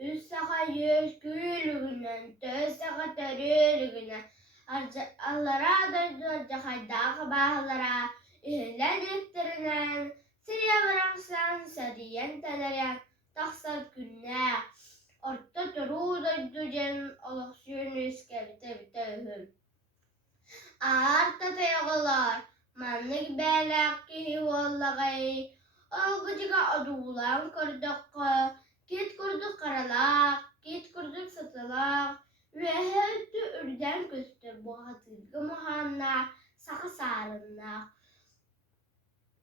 Üç sağa yüz gülüğünden, dört sağa törülüğünden, Allara dördü haydağı bağlara, ühülen ettirinen, Siriye bıraksan sadiyen teleren, taksar günne, orta turu döydücen, olak suyunuz kevite. Arta tayağılar, manlık belak ki vallagay, Algıcıga adulan kırdıkka, Git kurduk karalak, git kurduk satılak, Ve hüttü ürden küstü bu hatırgı muhanna, Sakı sarınnak.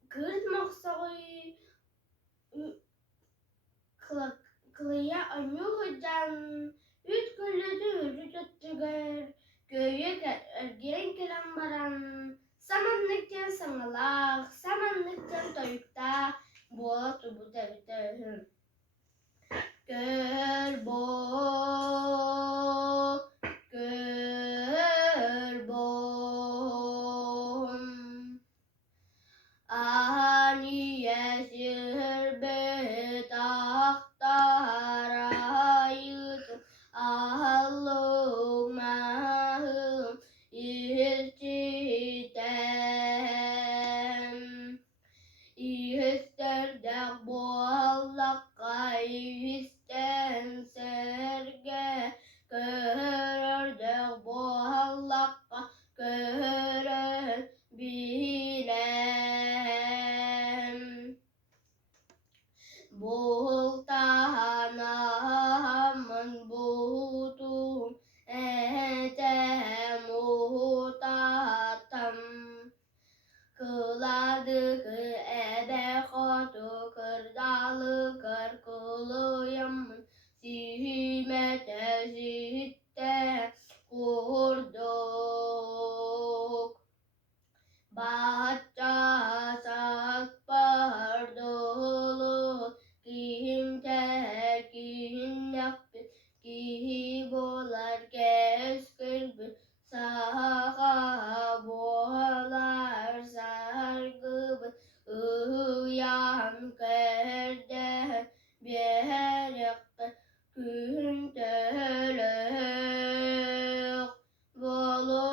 Kırt maqsağı, Kılıya anyu hıcan, Üt küllüdü ürü tuttugar, Göğe ergen kilan baran, Samanlıktan sanılak, samanlıktan toyukta, Boğa tubu tebite. Gör bom, Aniye şerbet aktarayıtım, Ahalluk mahım işçitem. İsterdek boğallakka isten serge, Körerdek boğallakka körer bilem. Bultanamın buldum etem utatam. Kıladı ebe kotu kırdalı kır kılıyım Sihimete zitte kurduk. Bahçe sakpar dolu Kimte kim yaptı ki bolar keskir Sağa boğalar sargıbı Uyan kerde bir yakta Küntölük boludum.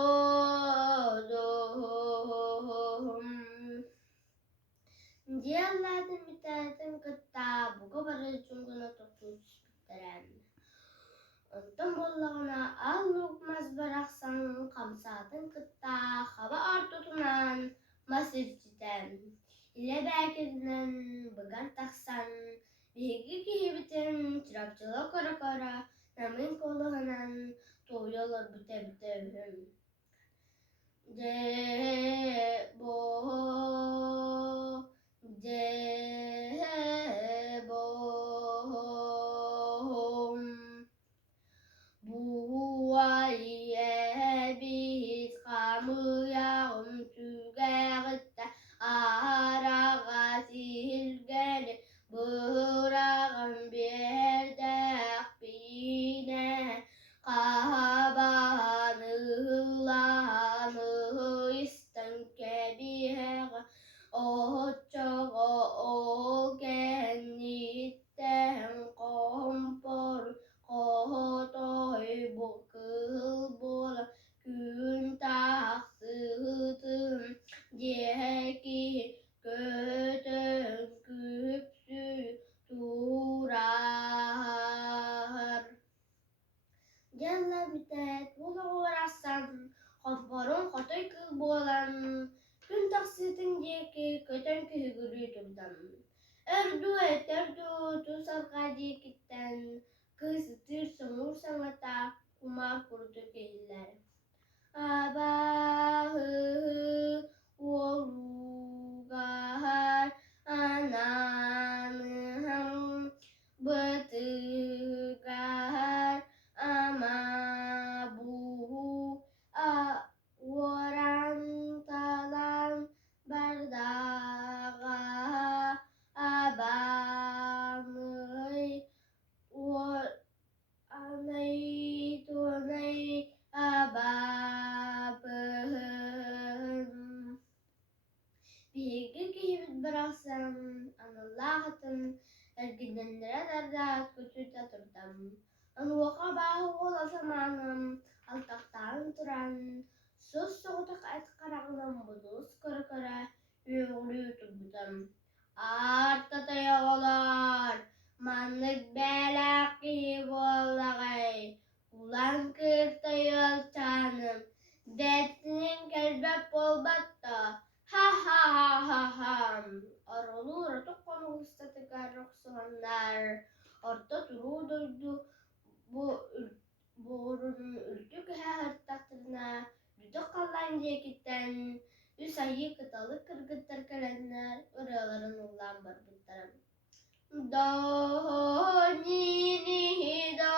Diyalladım biterdim kıtta Bu kabarı cunguna tutmuş bitiren. Ondan bollağına al lokmaz bıraksan Kamsadın kıtta hava artutunan Masirciden ile belkinden Bıgan taksan Bihigi kihibitin Çırakçıla kara kara Namin koluğunan Toyulur bite. Cebom Buaya biz kamıyağım tügağıtta Arağa silgeli bırağım bir dakbine Kabanılanı istenke bihe Oçoğu o genitten kompor Kotoy bu kıl bola gün taksıtım Ceki kötün küpsü turar. Jalla bitet bulu uğraşsan Komporun kotoy kıl bolan Gün taksıtın ceki kötün kühügürü turdan. Erdu tusar kaji kitten Kısıtır sunur sanata kumar kurdu kehiller. Abahı olugar ananıham betıgar ama bu orang talan bardaga abanay anay tunay ababın Bihigi kihibit bıraksan Anallahatın Ergidenlere derdat kötü öte turdum. Anuqa bağı ola zamanım, altaktan turan, söz soğutak et qarağınam bulus kara yüğülü turbudum. Arta olar, manlık belaki bollagay, ulan kırtayol canım, detinin kelbep olbatta, ha ha ha ha ha. Arolur tukkan ustadı garroksuhanlar, orta turu doydu, borunun ültük hırtaktırına, düdük kallan cekitten, üs ayı kıtalı kırgıttır kalenler, oraların ulan barbıttarım. Do ni ni do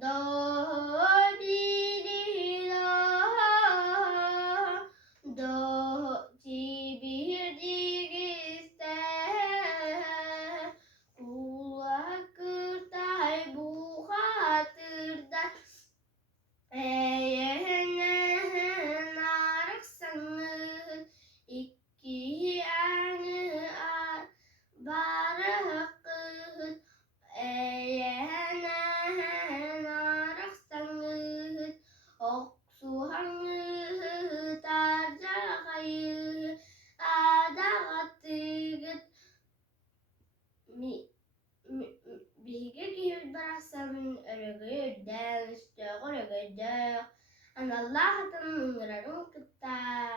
do ni ni do ci bir digiste kulak kırtay bu hatırda eğenen arıksın iki anı barıkın eğenen arıksın oksuhanı tarcakayı adagattıgıt bihiga gihir barasan örgü den üstöğü örgü anallahatın ıngrarın kıtta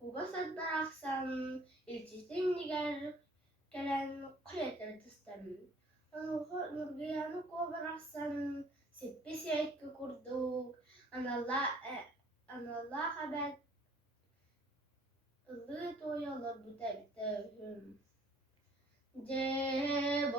kugasat baraksan ilçisin diger kelen kuletir tıstam nurgiyanı ko baraksan seppesi ekki kurduk anallah haber ıllı toyalar bu tebtehüm Cebo